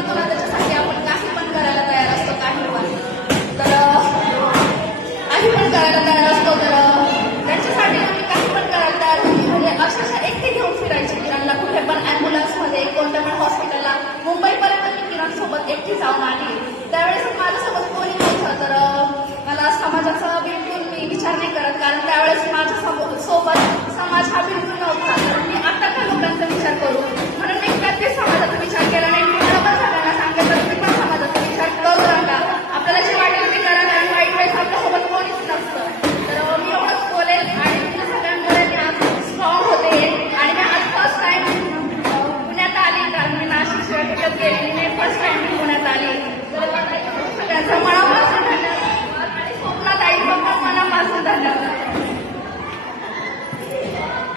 करतो ना त्याच्यासाठी आपण काही पण करायला तयार असतो, काही पण करायला तयार असतो. तर त्यांच्यासाठी आम्ही काही पण करायला तयार होतो. म्हणजे अक्षरशः एकटे घेऊन फिरायचे किरणला कुठे पण, ॲम्ब्युलन्समध्ये, कोणत्या पण हॉस्पिटलला. मुंबईपर्यंत मी किरणसोबत एकटी जाऊन आली. त्यावेळेस माझ्यासोबत कोणी नव्हतं. तर मला समाजाचा बिलकुल मी विचार नाही करत, कारण त्यावेळेस माझ्या सोबत समाज हा बिलकुल नव्हता. तर मी आता त्या लोकांचा विचार करू म्हणून मी प्रत्येक समाजाचा विचार केला नाही.